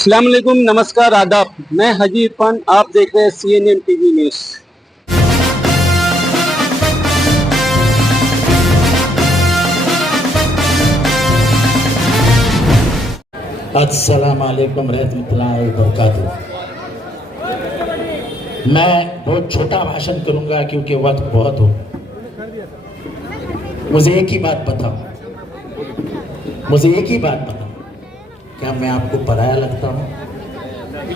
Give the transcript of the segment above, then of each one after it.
अस्सलाम वालेकुम, नमस्कार, आदाब। मैं हाजी इरफान, आप देख रहे हैं CNN टीवी न्यूज़। अस्सलाम वालेकुम रहमतुल्लाहि व बरकातुहू। मैं बहुत छोटा भाषण करूंगा क्योंकि वक्त बहुत हो। मुझे एक ही बात बताओ, क्या मैं आपको पराया लगता हूँ?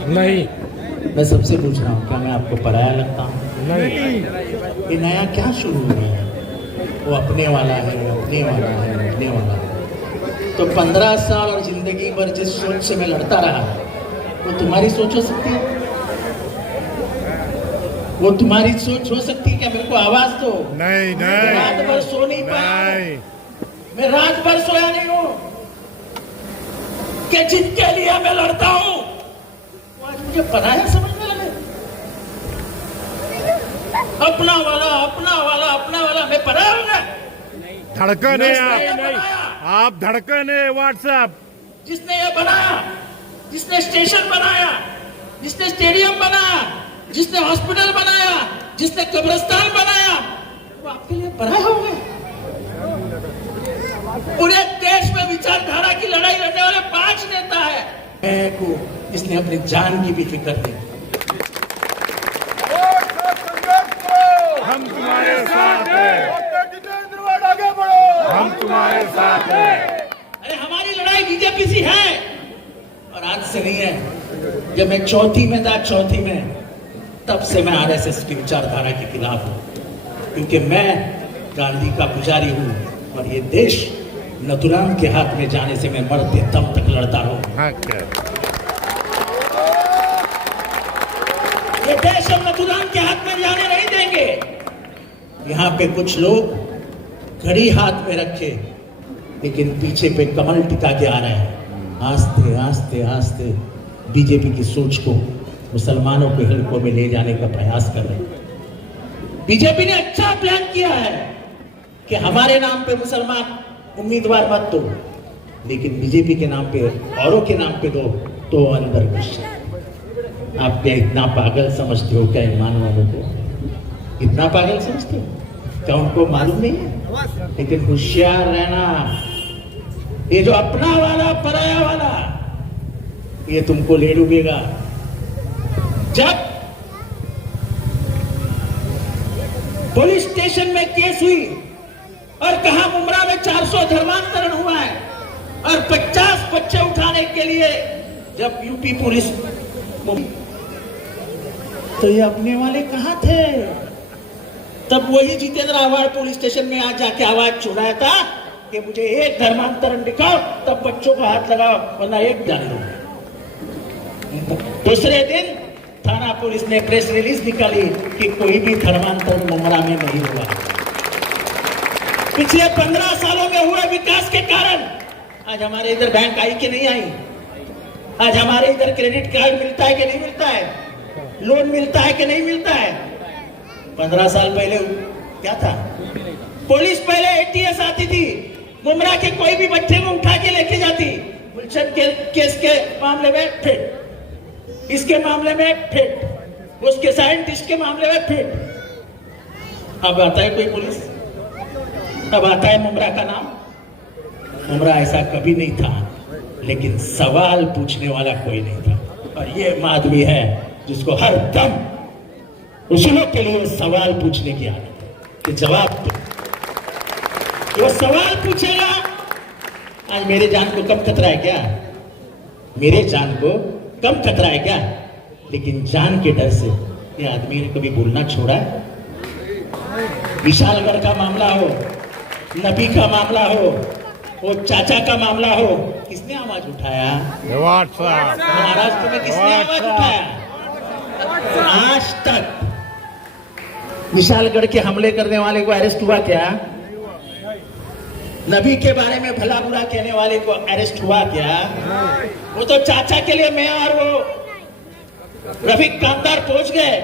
नहीं मैं सबसे पूछ रहा हूँ, क्या मैं आपको पराया लगता हूँ? नहीं। ये नया क्या शुरू हुआ है? वो अपने वाला है, अपने वाला है, अपने वाला है। तो 15 साल और जिंदगी भर जिस सोच से मैं लड़ता रहा, वो तुम्हारी सोच हो सकती है? वो तुम्हारी सोच हो सकती है? क्या मेरे को आवाज दो। नहीं मैं रात भर सो नहीं पाया, मैं रात भर सोया नहीं हूं कि जिनके लिए मैं लड़ता हूं वो आज मुझे पराया समझने लगे। अपना वाला, अपना वाला, अपना वाला, मैं पराया हूं? धड़कन है आप धड़कन है व्हाट्सएप। जिसने ये बनाया, जिसने स्टेशन बनाया, जिसने स्टेडियम बनाया, जिसने हॉस्पिटल बनाया, जिसने कब्रिस्तान बनाया, वो आपके लिए पराया हो गए। पूरे देश में विचारधारा की लड़ाई लड़ने वाले 5 नेता है को जिसने अपनी जान की भी फिक्र दी। हम तुम्हारे साथ हैं, हम तुम्हारे साथ हैं। अरे हमारी लड़ाई बीजेपी से है और आज से नहीं है। जब मैं चौथी में था, चौथी में, तब से मैं आरएसएस की विचारधारा के खिलाफ हूं, क्योंकि मैं गांधी का पुजारी हूं और ये देश नथुराम के हाथ में जाने से मैं मरते दम तक लड़ता रहूं। ये देश हम नथुराम के हाथ में जाने नहीं देंगे। यहाँ पे कुछ लोग घड़ी हाथ में रखे लेकिन पीछे पे कमल टिका के आ रहे हैं। आस्ते आस्ते आस्ते बीजेपी की सोच को मुसलमानों के हलकों में ले जाने का प्रयास कर रहे हैं। बीजेपी ने अच्छा प्लान किया है कि हमारे नाम पे मुसलमान उम्मीदवार मत दो, लेकिन बीजेपी के नाम पे, औरों के नाम पे दो तो अंदर घुस। आप क्या इतना पागल समझते हो क्या ईमान वालों को? इतना पागल समझते हो क्या? उनको मालूम नहीं है? लेकिन होशियार रहना, ये जो अपना वाला पराया वाला, ये तुमको ले डूबेगा। जब पुलिस स्टेशन में केस हुई और कहा मुमरा में 400 धर्मांतरण हुआ है और 50 बच्चे उठाने के लिए जब यूपी पुलिस, तो ये अपने वाले कहां थे? तब वही जितेंद्र आव्हाड पुलिस स्टेशन में आज जाके आवाज छुड़ाया था कि मुझे एक धर्मांतरण दिखाओ, तब बच्चों को हाथ लगाओ वरना एक जान लो। दूसरे दिन थाना पुलिस ने प्रेस रिलीज निकाली कि कोई भी धर्मांतरण मुमरा में नहीं हुआ। पिछले 15 सालों में हुए विकास के कारण आज हमारे इधर बैंक आई कि नहीं आई? आज हमारे इधर क्रेडिट कार्ड मिलता है कि नहीं मिलता है? लोन मिलता है कि नहीं मिलता है? 15 साल पहले क्या था? पुलिस पहले एटीएस आती थी, मुमरा के कोई भी बच्चे को उठा के लेके जाती। गुलशन के केस के मामले में फिट, इसके मामले में फिट, उसके साइंटिस्ट के मामले में फिट। अब आता है कोई पुलिस, अब आता है मुमरा का नाम। मुमरा ऐसा कभी नहीं था, लेकिन सवाल पूछने वाला कोई नहीं था। और ये आदमी है जिसको हर दम उसूलों के लिए सवाल पूछने की आदत है कि जवाब दो। वो सवाल पूछेगा। आज मेरे जान को कम खतरा है क्या? मेरे जान को कम खतरा है क्या? लेकिन जान के डर से ये आदमी ने कभी बोलना छोड़ा है? विशालगढ़ का मामला हो, नबी का मामला हो, वो चाचा का मामला हो, किसने आवाज उठाया? महाराष्ट्र में किसने आवाज उठाया? आज तक विशालगढ़ के हमले करने वाले को अरेस्ट हुआ क्या? नबी के बारे में भला बुरा कहने वाले को अरेस्ट हुआ क्या? वो तो चाचा के लिए मैं और वो रफीक कामदार पहुंच गए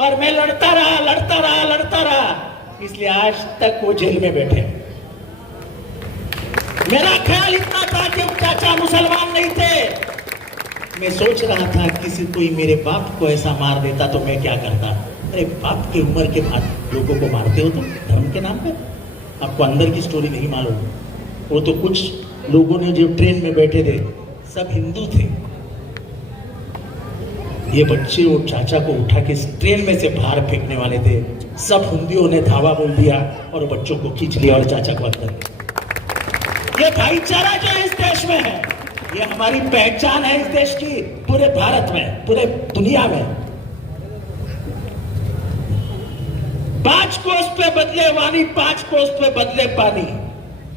और मैं लड़ता रहा, इसलिए आज तक वो जेल में बैठे। मेरा ख्याल इतना था कि चाचा मुसलमान नहीं थे, मैं सोच रहा था किसी कोई मेरे बाप को ऐसा मार देता तो मैं क्या करता। अरे बाप की उम्र के बाद लोगों को मारते हो तुम धर्म के नाम पे? आपको अंदर की स्टोरी नहीं मालूम। वो तो कुछ लोगों ने जो ट्रेन में बैठे थे सब हिंदू थे। ये बच्चे वो चाचा को उठा के इस ट्रेन में से बाहर फेंकने वाले थे। सब हिंदुओं ने धावा बोल दिया और बच्चों को खींच लिया और चाचा को अंदर। ये भाईचारा जो इस देश में है, ये हमारी पहचान है इस देश की, पूरे भारत में, पूरे दुनिया में। 5 कोस पे बदले वाणी, 5 कोस पे बदले पानी।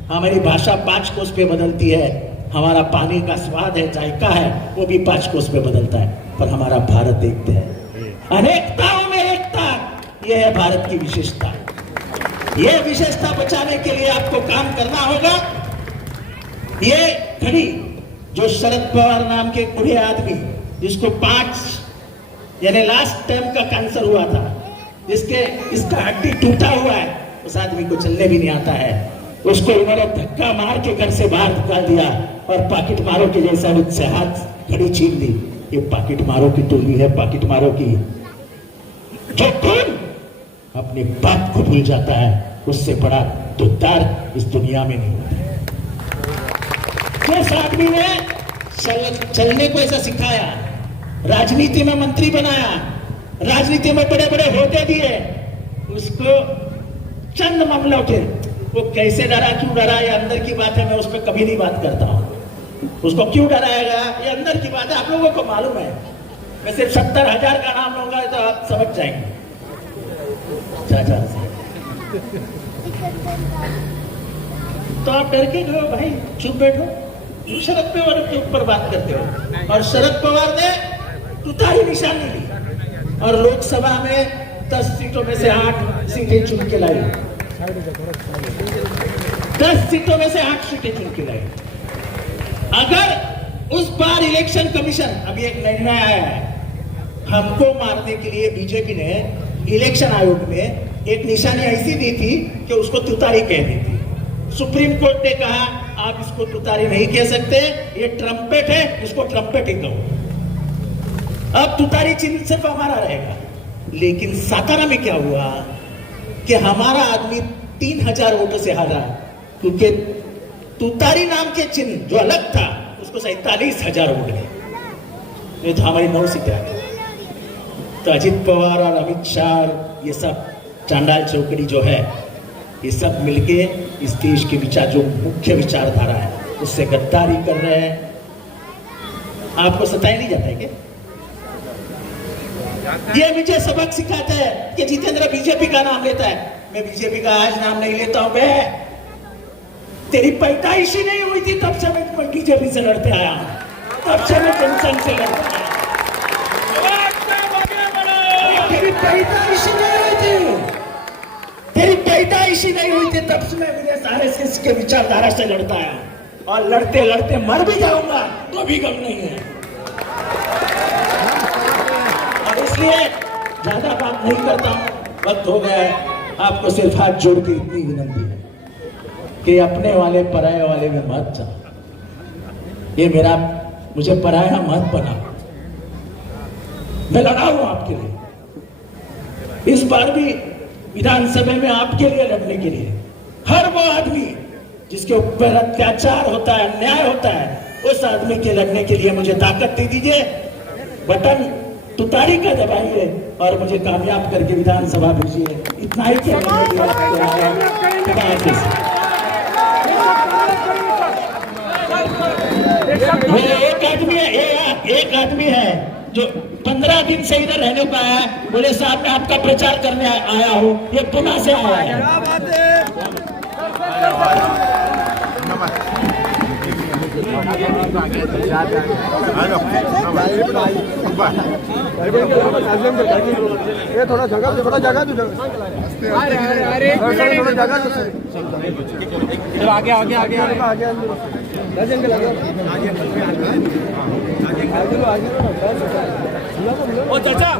हमारी भाषा 5 कोस पे बदलती है, हमारा पानी का स्वाद है, जायका है, वो भी 5 कोस पे बदलता है। पर हमारा भारत एक है, अनेकताओं में एकता, ये है भारत की विशेषता। ये विशेषता बचाने के लिए आपको काम करना होगा। ये घड़ी जो शरद पवार नाम के बूढ़े आदमी, जिसको 5 यानी लास्ट टर्म का कैंसर हुआ था, इसका हड्डी टूटा हुआ है, उस आदमी को चलने भी नहीं आता है, उसको उन्होंने धक्का मार के घर से बाहर निकाल दिया और पाकिट मारो के जैसा उससे हाथ घड़ी छीन ली। ये पाकिट मारो की टोली है, पाकिट मारो की। जो कौन अपने बाप को भूल जाता है, उससे बड़ा दुखदार इस दुनिया में नहीं होता। जिस आदमी ने चलने को ऐसा सिखाया, राजनीति में मंत्री बनाया, राजनीति में बड़े बड़े होते दिए, उसको चंद मामलों के वो कैसे डरा, क्यों डरा, ये अंदर की बात है, मैं उस पर कभी नहीं बात करता हूं। उसको क्यों डराया गया ये अंदर की बात है, आप लोगों को मालूम है। मैं सिर्फ 70,000 का नाम लूंगा तो आप समझ जाएंगे। चाचा तो आप डर के जो भाई चुप बैठो, शरद पवार के ऊपर बात करते हो। और शरद पवार ने तुतारी निशानी ली और लोकसभा में 10 सीटों में से 8 सीटें चुन के लाई। 10 सीटों में से 8 सीटें चुन के लाई। अगर उस बार इलेक्शन कमीशन, अभी एक निर्णय आया है, हमको मारने के लिए बीजेपी ने इलेक्शन आयोग में एक निशानी ऐसी दी थी कि उसको तुतारी कह दी थी। सुप्रीम कोर्ट ने कहा आप इसको तुतारी नहीं कह सकते, ये ट्रम्पेट है, इसको ट्रम्पेट ही कहो। अब तुतारी चिन्ह सिर्फ हमारा रहेगा। लेकिन सातारा में क्या हुआ कि हमारा आदमी 3,000 वोटों से हारा, क्योंकि तुतारी नाम के चिन्ह जो अलग था उसको 47,000 वोट गए। तो हमारी 9 सीटें आ गई। तो अजित पवार और अमित शाह, ये सब चांडाल चौकड़ी जो है, ये सब मिलके इस देश के विचार, जो मुख्य विचारधारा है, उससे गद्दारी कर रहे हैं। आपको सताया नहीं जाता है क्या? ये मुझे सबक सिखाता है कि जितेंद्र बीजेपी का नाम लेता है। मैं बीजेपी का आज नाम नहीं लेता हूं। मैं तेरी पैदाइश ही नहीं हुई थी तब से मैं बीजेपी से लड़ते आया हूं, तब से मैं जनसंघ से लड़ता आया। तेरी पैदाइश नहीं हुई थी, तेरी पैदाइश ही नहीं हुई थी तब से मैं आरएसएस के विचारधारा से लड़ता आया, और लड़ते लड़ते मर भी जाऊंगा तो भी गम नहीं है। और इसलिए ज्यादा बात नहीं करता हूं, वक्त हो गया है। आपको सिर्फ हाथ जोड़ के इतनी विनती है कि अपने वाले पराये वाले में मत जाओ। ये मुझे पराया मत बना। मैं लड़ा हूं आपके लिए, इस बार भी विधानसभा में आपके लिए लड़ने के लिए। हर वो आदमी जिसके ऊपर अत्याचार होता है, अन्याय होता है, उस आदमी के लड़ने के लिए मुझे ताकत दे दीजिए। बटन तुतारी का दबाइए और मुझे कामयाब करके विधानसभा भेजिए। इतना ही एक आदमी है जो 15 दिन से इधर रहने को आया है, बोले साहब मैं आपका प्रचार करने आया हूँ, ये पुणे से आया है। ये थोड़ा जगह थोड़ा जगह आगे आगे आगे आगे ओ चाचा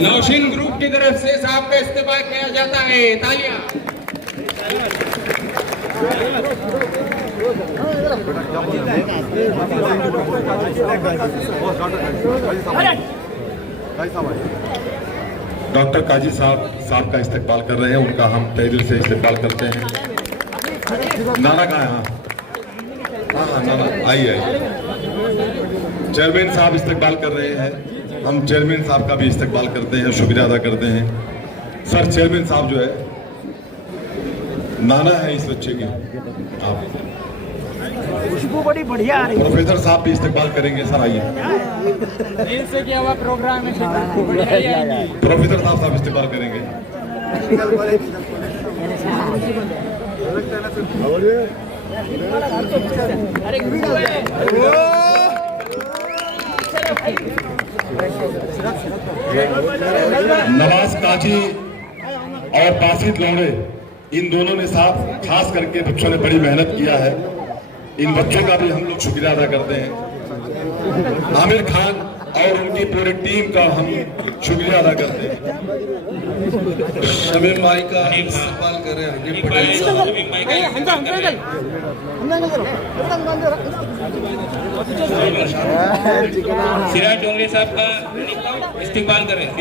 नौशीन ग्रुप की तरफ से साहब का इस्तीफा किया जाता है। तालियां। डॉक्टर काजी साहब का इस्तकबाल कर रहे हैं, उनका हम तहे दिल से इस्तकबाल करते हैं। नाना कहाँ है? हाँ नाना आइए। चेयरमैन साहब इस्तकबाल कर रहे हैं, हम चेयरमैन साहब का भी इस्तकबाल करते हैं, शुक्रिया अदा करते हैं। सर चेयरमैन साहब जो है नाना है इस बच्चे के, आप खुशबू बड़ी बढ़िया आ रही है। प्रोफेसर साहब भी इस्तकबाल करेंगे, सर आइए। इनसे क्या हुआ प्रोग्राम में प्रोफेसर साहब इस्तेमाल करेंगे। नवाज काजी और बासित लोड़े, इन दोनों ने साथ खास करके बच्चों ने बड़ी मेहनत किया है, इन बच्चों का भी हम लोग शुक्रिया अदा करते हैं। आमिर खान और उनकी पूरी टीम का हम शुक्रिया अदा करते हैं। शमीम भाई का इस्तेमाल कर रहे सिराज डोंगरे साहब का इस्तेमाल कर रहे हैं।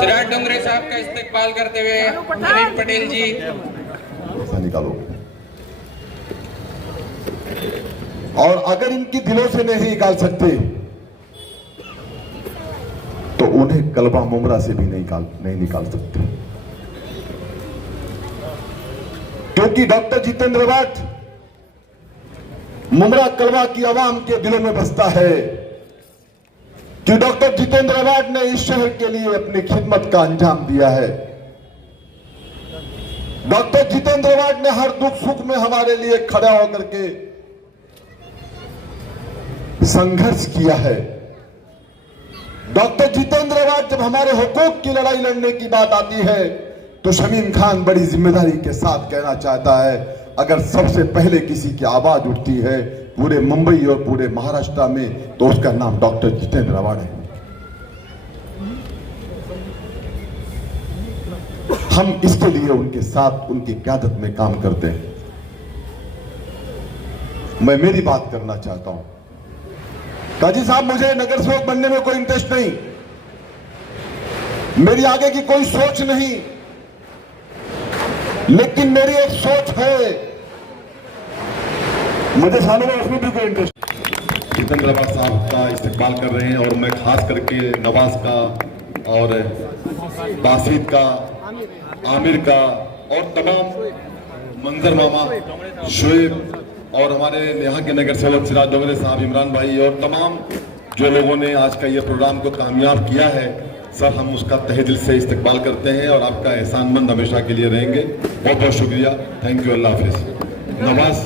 सिराज डोंगरे साहब का इस्तेमाल करते हुए अनिल पटेल जी निकालो। और अगर इनकी दिलों से नहीं निकाल सकते तो उन्हें कलबा मुमरा से भी नहीं निकाल सकते, क्योंकि डॉक्टर जितेंद्र वाट मुमरा कलबा की आवाम के दिलों में बसता है, कि डॉक्टर जितेंद्र वाट ने इस शहर के लिए अपनी खिदमत का अंजाम दिया है। डॉक्टर जितेंद्र वाट ने हर दुख सुख में हमारे लिए खड़ा होकर के संघर्ष किया है। डॉक्टर जितेंद्र वाट जब हमारे हुकूक की लड़ाई लड़ने की बात आती है तो शमीम खान बड़ी जिम्मेदारी के साथ कहना चाहता है, अगर सबसे पहले किसी की आवाज उठती है पूरे मुंबई और पूरे महाराष्ट्र में तो उसका नाम डॉक्टर जितेंद्र वाट है। हम इसके लिए उनके साथ उनकी क़यादत में काम करते हैं। मैं मेरी बात करना चाहता हूं। काजी साहब, मुझे नगर सेवक बनने में कोई इंटरेस्ट नहीं, मेरी आगे की कोई सोच नहीं, लेकिन मेरी एक सोच है, मुझे सालों में उसमें भी कोई इंटरेस्ट। जितेंद्र वाट साहब का इस्तेमाल कर रहे हैं और मैं खास करके नवाज का और बासित का, आमिर का और तमाम मंजर मामा, शुएब और हमारे यहाँ के नगर सेवक सिराज डोंगरे साहब, इमरान भाई और तमाम जो लोगों ने आज का ये प्रोग्राम को कामयाब किया है, सर हम उसका तहे दिल से इस्तकबाल करते हैं और आपका एहसानमंद हमेशा के लिए रहेंगे। बहुत बहुत शुक्रिया, thank you, Allah Hafiz. Nawaz